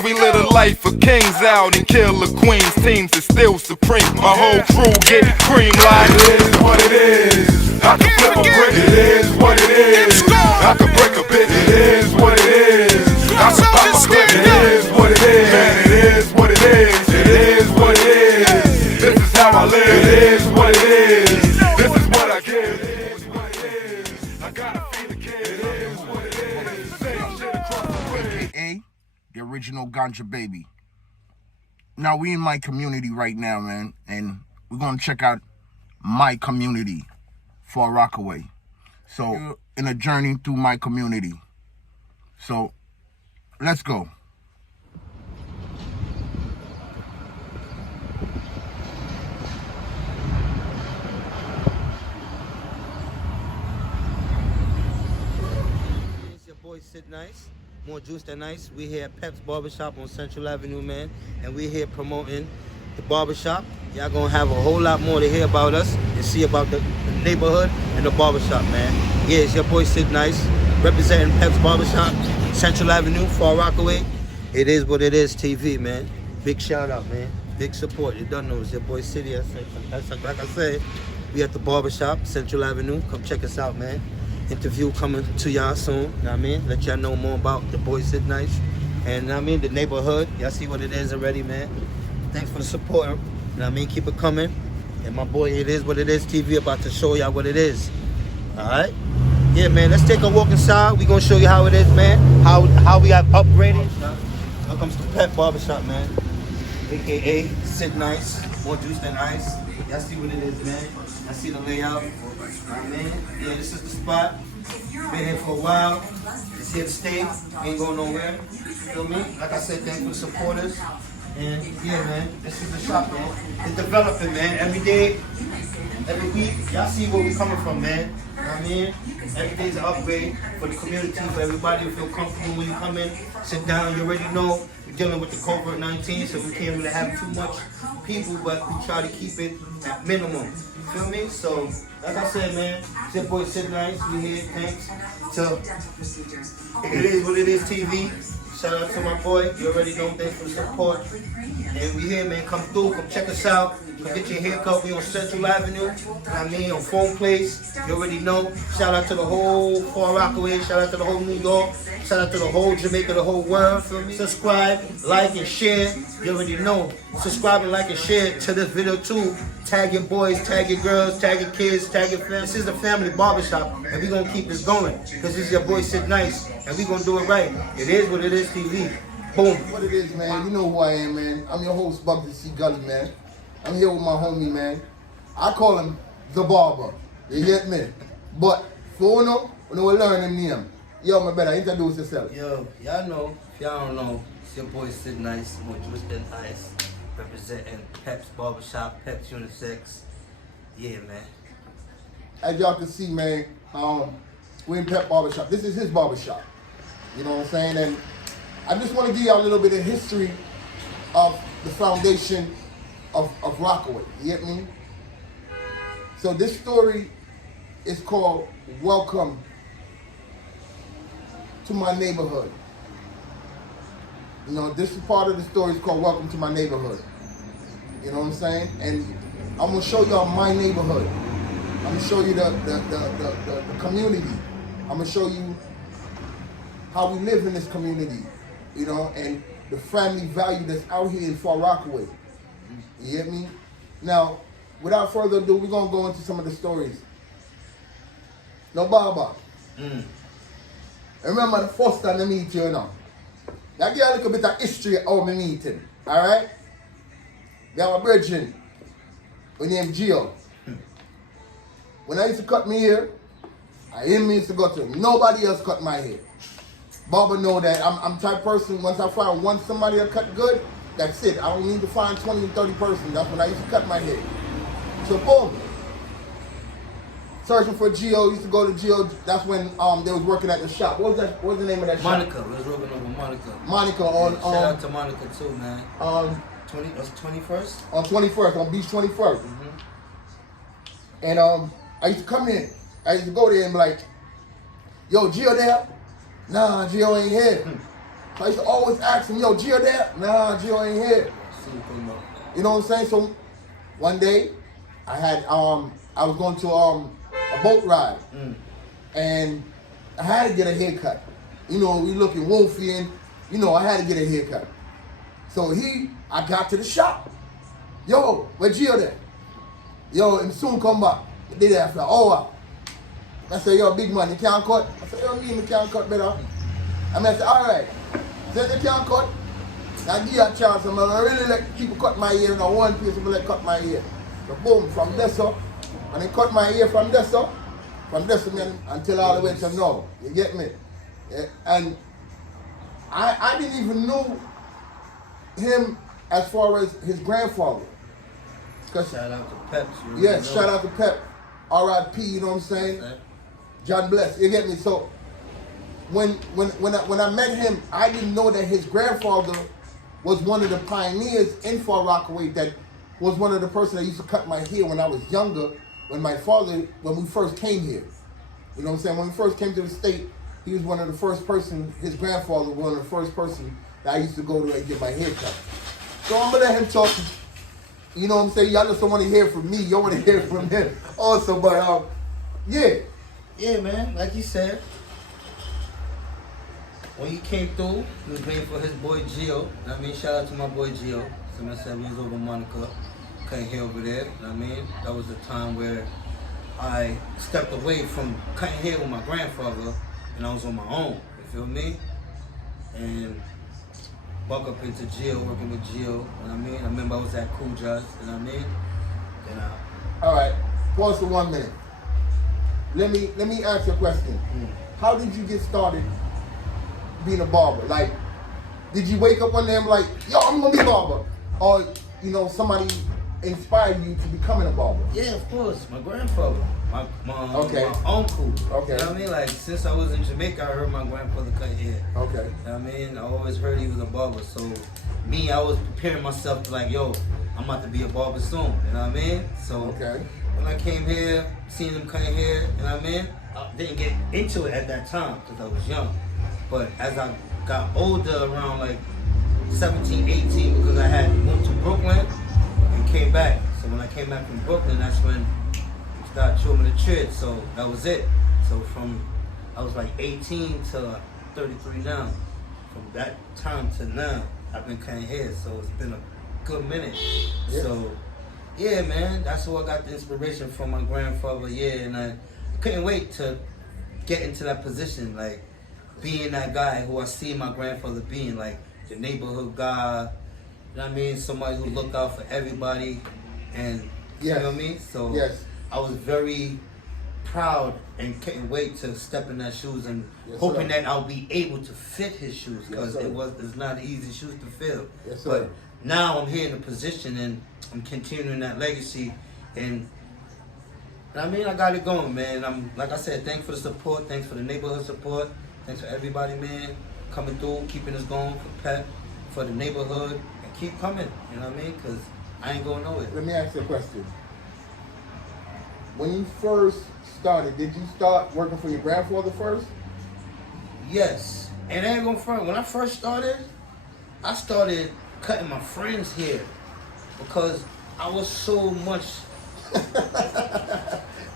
Cause we live a life of kings out and killer queens. Teams is still supreme. My whole crew get cream like it is what it is. I can flip a brick. It is what it is. I can break a bit. It is what it is. I can pop a clip. It is what it is. Man, it is what it is. It is what it is. This is how I live. It is what it is. This is what I give. It is what it is. I gotta feed the kid. It is what it is. Same shit across the way. AKA the original Ganja Baby. Now we in my community right now, man, and we're gonna check out my community for Rockaway. So in a journey through my community. So let's go. It's your boy Sid Nice, more juice than nice. We here at Pep's Barbershop on Central Avenue, man, and we here promoting the barbershop. Y'all gonna have a whole lot more to hear about us and see about the neighborhood and the barbershop, man. Yeah, it's your boy Sid Nice, representing Pep's Barbershop, Central Avenue, Far Rockaway. It is what it is, TV, man. Big shout out, man. Big support. You done know it's your boy City. Like I said, we at the barbershop, Central Avenue. Come check us out, man. Interview coming to y'all soon. You know what I mean? Let y'all know more about the boy Sid Nice. And you know what I mean, the neighborhood. Y'all see what it is already, man. Thanks for the support. You know what I mean? Keep it coming. And my boy, it is what it is, TV, about to show y'all what it is. Alright? Yeah, man, let's take a walk inside. We gonna show you how it is, man. How we have upgraded. Here comes the Pep Barbershop, man. AKA Sid Nice, more juice than ice. Y'all see what it is, man. Y'all see the layout. Alright, man. Yeah, this is the spot. Been here for a while. It's here to stay. Ain't going nowhere. Feel me? Like I said, thank you for the supporters. And yeah, man, this is the shop, man. It's developing, man. Every day, every week, y'all see where we coming from, man. You know what I mean? Every day's an upgrade for the community, for everybody to feel comfortable when you come in. Sit down, you already know we're dealing with the COVID-19, so we can't really have too much people, but we try to keep it at minimum. You feel me? So, like I said, man, it's your boy Sid Nice. We here, thanks. So, it is what it is, TV. Shout out to my boy. You already know, thanks for the support. And we here, man. Come through, come check us out. Come get your haircut. We on Central Avenue. You know what I mean? On Phone Place. You already know. Shout out to the whole Far Rockaway. Shout out to the whole New York. Shout out to the whole Jamaica, the whole world. Feel me? Subscribe, like, and share. You already know. Subscribe and like and share to this video too. Tag your boys, tag your girls, tag your kids, tag your family. This is the family barbershop, and we gonna keep this going. Because this is your boy Sid Nice, and we gonna do it right. It is what it is, TV. Boom. What it is, man, you know who I am, man. I'm your host, BUGGZY.C.GULLEY, man. I'm here with my homie, man. I call him the barber. You get me? But for no, we learn him name. Yo, my brother, introduce yourself. Yo, y'all know, if y'all don't know, it's your boy Sid Nice, more juice than ice, representing Pep's Barbershop, Pep's Unisex. Yeah, man. As y'all can see, man, we're in Pep Barbershop. This is his barbershop. You know what I'm saying? And I just want to give y'all a little bit of history of the foundation of Rockaway. You get me? So this story is called Welcome to My Neighborhood. You know, this is part of the story is called Welcome to My Neighborhood. You know what I'm saying? And I'm gonna show y'all my neighborhood. I'm gonna show you the community. I'm gonna show you how we live in this community, you know, and the family value that's out here in Far Rockaway. You get me? Now, without further ado, we're gonna go into some of the stories. No Baba. Remember the first time I meet you, you know. Now give a little bit of history of how we meeting, alright? We have a virgin, we named Gio. When I used to cut my hair, I used to go to nobody else cut my hair. Baba know that I'm type person, once I find one somebody that cut good, that's it. I don't need to find 20 and 30 persons. That's when I used to cut my hair. So boom. Searching for Gio, used to go to Gio, that's when they was working at the shop. What was the name of that Monica. shop? We was working over Monica. Monica on Shout out to Monica too, man. Was it 21st? On 21st, on Beach 21st. And I used to come in. I used to go there and be like, yo, Gio there? Nah, Gio ain't here. So I used to always ask him, yo, Gio there? Nah, Gio ain't here. You know what I'm saying? So one day, I was going to a boat ride, and I had to get a haircut. You know, we looking wolfy, and you know, I had to get a haircut. So I got to the shop. Yo, where Gio there? Yo, and soon come back. He did that for an hour. I said, yo, big man, you can't cut? I said, yo, me, you can't cut better. I said, all right. Said you can't cut. I give you a chance. I really like people cut my hair in one place. I like cut my hair. So boom, from this up, and they cut my hair from this up, until all the way to now. You get me? Yeah. And I didn't even know him as far as his grandfather. Shout out to Pep. Yeah, shout out to Pep. R.I.P. You know what I'm saying? Okay. God bless. You get me? So when I met him, I didn't know that his grandfather was one of the pioneers in Far Rockaway. That was one of the person that used to cut my hair when I was younger. When we first came here. You know what I'm saying? When we first came to the state, he was one of the first person. His grandfather was one of the first person that I used to go to and get my hair cut. So I'm gonna let him talk. You know what I'm saying? Y'all just don't want to hear from me. Y'all want to hear from him also. But yeah. Yeah, man. Like you said, when he came through, he was waiting for his boy Gio. I mean, shout out to my boy Gio. Someone said we was over Monica. Couldn't hear over there. I mean, that was the time where I stepped away from cutting hair with my grandfather, and I was on my own. You feel me? And buck up into Gio, working with Gio, you know what I mean? I remember I was at Cool Judge, you know what I mean? All right, pause for 1 minute. Let me ask you a question. How did you get started being a barber? Like, did you wake up one day and be like, yo, I'm gonna be a barber? Or, you know, somebody inspired you to becoming a barber? Yeah, of course. My grandfather, my uncle. Okay. You know what I mean? Like, since I was in Jamaica, I heard my grandfather cut hair. Okay. You know what I mean? I always heard he was a barber. So, me, I was preparing myself to like, yo, I'm about to be a barber soon. You know what I mean? So, when I came here, seeing them cutting hair, you know what I mean? I didn't get into it at that time because I was young. But as I got older, around like 17, 18, because I had moved to Brooklyn and came back. So when I came back from Brooklyn, that's when I started showing me the trade. So that was it. So I was like 18 to 33 now. From that time to now, I've been cutting hair. So it's been a good minute. Yeah. So yeah, man, that's where I got the inspiration from my grandfather. Yeah, and I couldn't wait to get into that position, like being that guy who I see my grandfather being, like the neighborhood guy, you know what I mean? Somebody who look out for everybody, and you know what I mean? So I was very proud and couldn't wait to step in that shoes and hoping that I'll be able to fit his shoes, because it's not easy shoes to fill. But now I'm here in a position and I'm continuing that legacy, and I mean, I got it going, man. I'm, like I said, thanks for the support, thanks for the neighborhood support, thanks for everybody, man, coming through, keeping us going, for Pep, for the neighborhood, and keep coming, you know what I mean? Because I ain't going nowhere. Let me ask you a question. When you first started, did you start working for your grandfather first? Yes, and I ain't gonna front. When I first started, I started cutting my friends' hair because I was so much.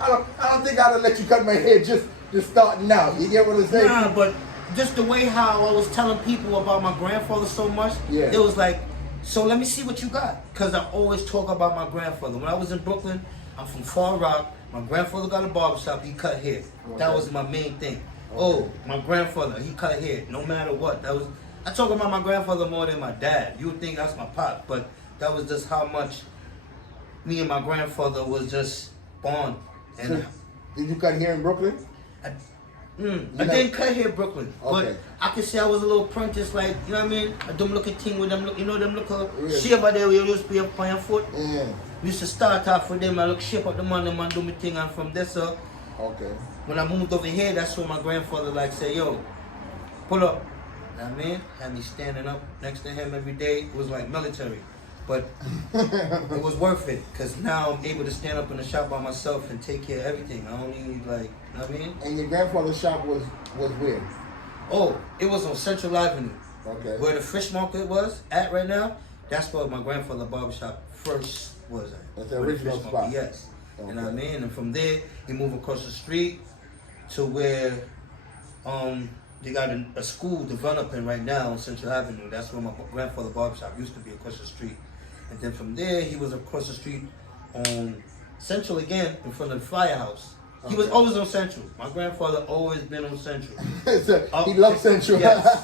I don't think I'd have let you cut my hair just starting out. You get what I'm saying? Nah, but just the way how I was telling people about my grandfather so much, it was like, so let me see what you got. Because I always talk about my grandfather. When I was in Brooklyn, I'm from Far Rock. My grandfather got a barbershop. He cut hair. That was my main thing. Oh, my grandfather, he cut hair. No matter what. I talk about my grandfather more than my dad. You would think that's my pop, but that was just how much me and my grandfather was just born. And so, did you cut hair in Brooklyn? I didn't cut hair in Brooklyn, but I could say I was a little apprentice, like, you know what I mean? I don't look at thing with them, you know them look shape out there where you used to be up on your foot? We used to start off with them, I look shape up the man do me thing, and from there, so when I moved over here, that's when my grandfather like say, yo, pull up. You know what I mean? Had me standing up next to him every day. It was like military. But it was worth it, because now I'm able to stand up in the shop by myself and take care of everything. I don't need, like, you know what I mean? And your grandfather's shop was where? Oh, it was on Central Avenue. Okay. Where the fish market was at right now, that's where my grandfather barbershop first was at. That's the Where original fish spot. market, yes. You know what I mean? And from there, he moved across the street to where they got a school developing right now on Central Avenue. That's where my grandfather barbershop used to be, across the street. And then from there, he was across the street on Central again, in front of the firehouse. He was always on Central. My grandfather always been on Central. He loves Central. Yes, yes.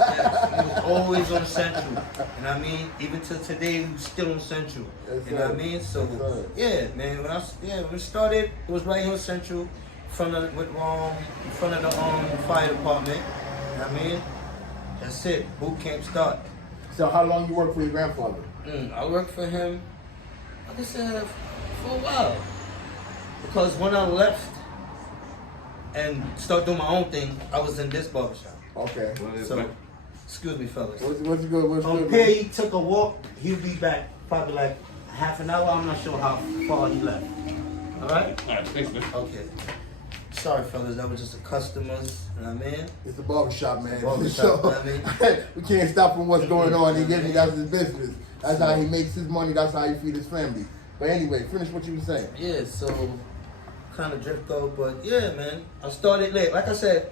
He was always on Central. You know what I mean? Even till today, he's still on Central. You know what I mean? So, yeah, man. When we started, it was right here on Central, in front of the fire department. You know what I mean? That's it. Boot camp start. So how long you work for your grandfather? I worked for him, like I said, for a while. Because when I left and started doing my own thing, I was in this barbershop. Okay. So, excuse me, fellas. What's good? What's good? Here he took a walk. He'll be back probably like half an hour. I'm not sure how far he left. All right? All right, thanks, man. Okay. Sorry, fellas. That was just the customers. You know what I mean? It's a barbershop, man. Barbershop, you know what I mean? We can't stop from what's going on. He gives me, that's his business. That's how he makes his money. That's how he feeds his family. But anyway, finish what you were saying. Yeah, so kind of drift though, but yeah, man. I started late. Like I said,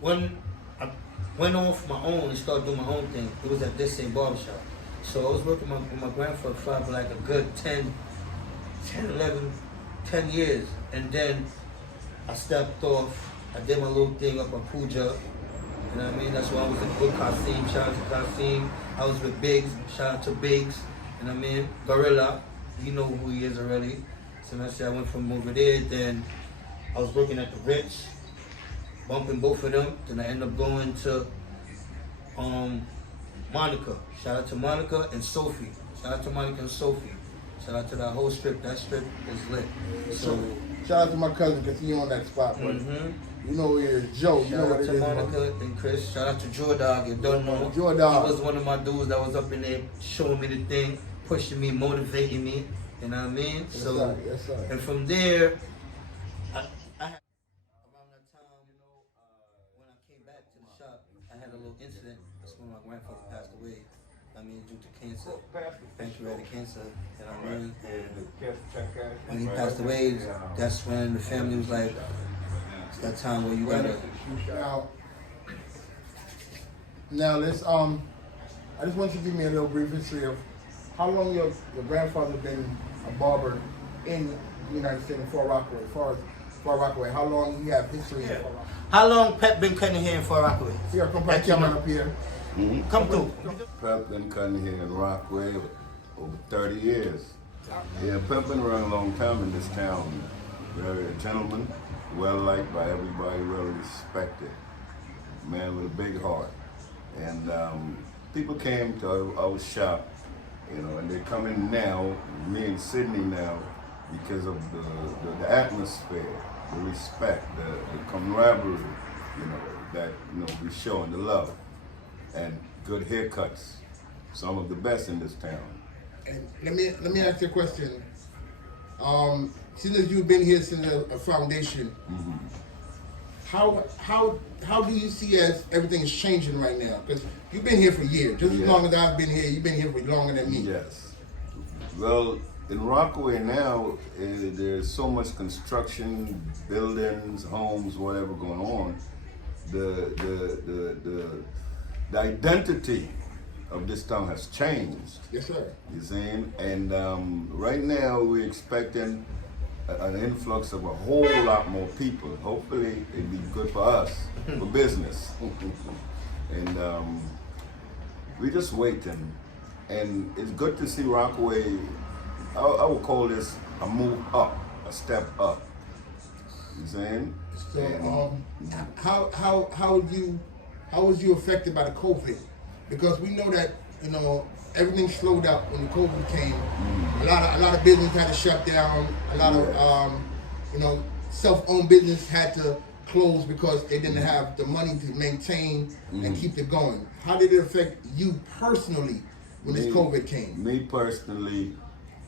when I went on for my own and started doing my own thing, it was at this same barbershop. So I was working with my grandfather for like a good 10 years. And then I stepped off. I did my little thing up on Puja. You know what I mean? That's why I was with Kasim. Shout out to Kasim. I was with Biggs. Shout out to Biggs. You know what I mean? Gorilla. You know who he is already. So that's I went from over there. Then I was working at the Rich, bumping both of them. Then I ended up going to Monica. Shout out to Monica and Sophie. Shout out to Monica and Sophie. Shout out to that whole strip. That strip is lit. So shout out to my cousin because he on that spot. But you know who he is, Joe. You know what it is. Shout out to Monica and Chris. Shout out to Joe Dog. You don't know. Joe Dog. He was one of my dudes that was up in there showing me the thing, pushing me, motivating me. You know what I mean? Yes, So, sir. Yes, sir. and from there, I had around that time, when I came back to the shop, I had a little incident. That's when my grandfather passed away. I mean, due to cancer, pancreatic cancer. You know what I mean? And when he passed away, that's when the family was like, it's that time where you gotta. Now let's I just want you to give me a little brief history of how long your grandfather been a barber in the United States in Far Rockaway. Far Rockaway. How long you have history in Far Rockaway? How long Pep been cutting here in Far Rockaway? Here, come back here, up here. Come through. Pep been cutting here in Rockaway over 30 years. Yeah, Pep been around a long time in this town. Very a gentleman, well liked by everybody, well respected. Man with a big heart. And people came to our shop, you know, and they're coming now, me and Sydney now, because of the atmosphere, the respect, the camaraderie, you know, that we show and the love. And good haircuts, some of the best in this town. And let me ask you a question. Since you've been here since a foundation, how do you see as everything is changing right now? Because you've been here for years, just as long as I've been here. You've been here for longer than me. Yes. Well, in Rockaway now, there's so much construction, buildings, homes, whatever going on. The identity of this town has changed. Yes, sir. You see? And right now we're expecting an influx of a whole lot more people. Hopefully it'd be good for us, for business. And we're just waiting. And it's good to see Rockaway, I would call this a move up, a step up. You saying? So, how was you affected by the COVID? Because we know that everything slowed up when the COVID came. A lot of business had to shut down. A lot of self-owned business had to close because they didn't have the money to maintain and keep it going. How did it affect you personally when this COVID came? Me personally,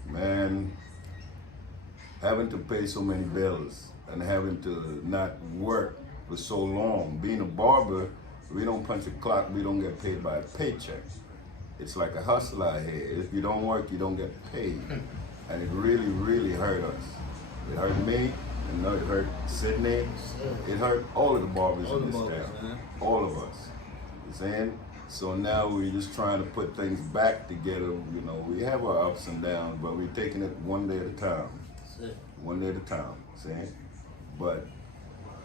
man, having to pay so many bills and having to not work for so long. Being a barber, We don't punch a clock. We don't get paid by a paycheck. It's like a hustle out here. If you don't work, you don't get paid. And it really, really hurt us. It hurt me, and it hurt Sydney. It hurt all of the barbers in this town. All of us. You saying? So now we're just trying to put things back together. You know, we have our ups and downs, but we're taking it one day at a time. One day at a time. See? But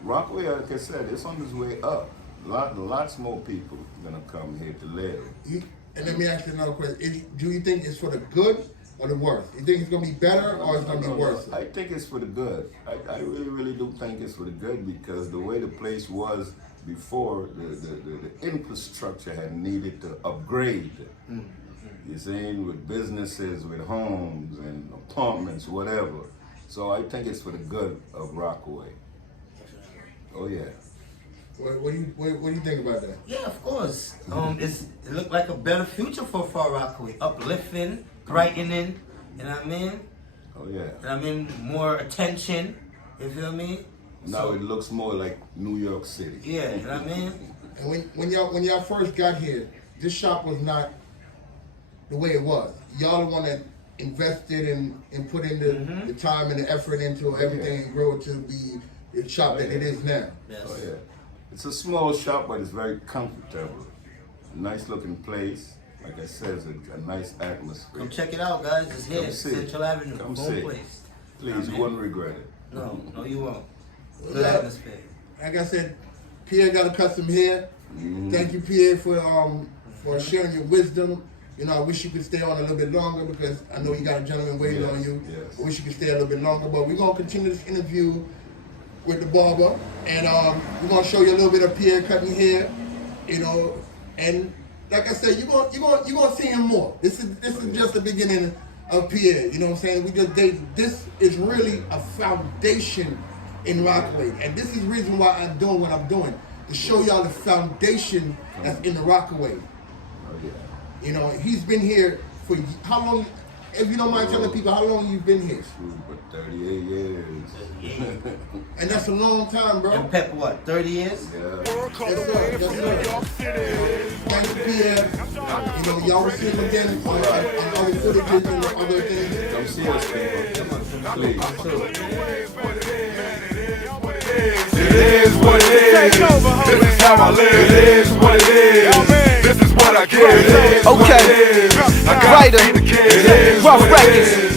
Rockaway, like I said, it's on its way up. Lots more people gonna come here to live. And let me ask you another question. Do you think it's for the good or the worse? You think it's gonna be better or it's gonna be worse? I think it's for the good. I really, really do think it's for the good, because the way the place was before, the infrastructure had needed to upgrade. You see, with businesses, with homes and apartments, whatever. So I think it's for the good of Rockaway. Oh yeah. What do you think about that? Yeah, of course. It looked like a better future for Far Rockaway. Uplifting, brightening, you know what I mean? Oh yeah. And I mean, more attention, you feel me? Now it looks more like New York City. Yeah, you know what I mean? And when y'all first got here, this shop was not the way it was. Y'all the one that invested and put in the time and the effort into everything and grow it to be the shop that it is now. Yes. Oh yeah. It's a small shop, but it's very comfortable. A nice looking place. Like I said, it's a nice atmosphere. Come check it out, guys. It's here, Central Avenue, Come home see. place. Please, you wouldn't regret it. No, you won't. Good atmosphere. Like I said, Pierre got a custom hair. Thank you, Pierre, for sharing your wisdom. You know, I wish you could stay on a little bit longer, because I know you got a gentleman waiting on you. Yes. I wish you could stay a little bit longer, but we're gonna continue this interview with the barber, and we're gonna show you a little bit of Pierre cutting hair, you know, and like I said, you're gonna see him more. This is just the beginning of Pierre. You know what I'm saying? This is really a foundation in Rockaway, and this is the reason why I'm doing what I'm doing, to show y'all the foundation that's in the Rockaway. Oh yeah. You know, he's been here for how long? If you don't mind telling people how long you've been here. For 38 years. And that's a long time, bro. And Pep, what, 30 years? Yeah. Yes, sir. Yes, sir. Thank you, Pierre. You know, y'all will see him again on other footages and other things. Come see us, people. Please. It is what it is. This is how I live. It is what it is. This is what I give. Okay, writer, rough records.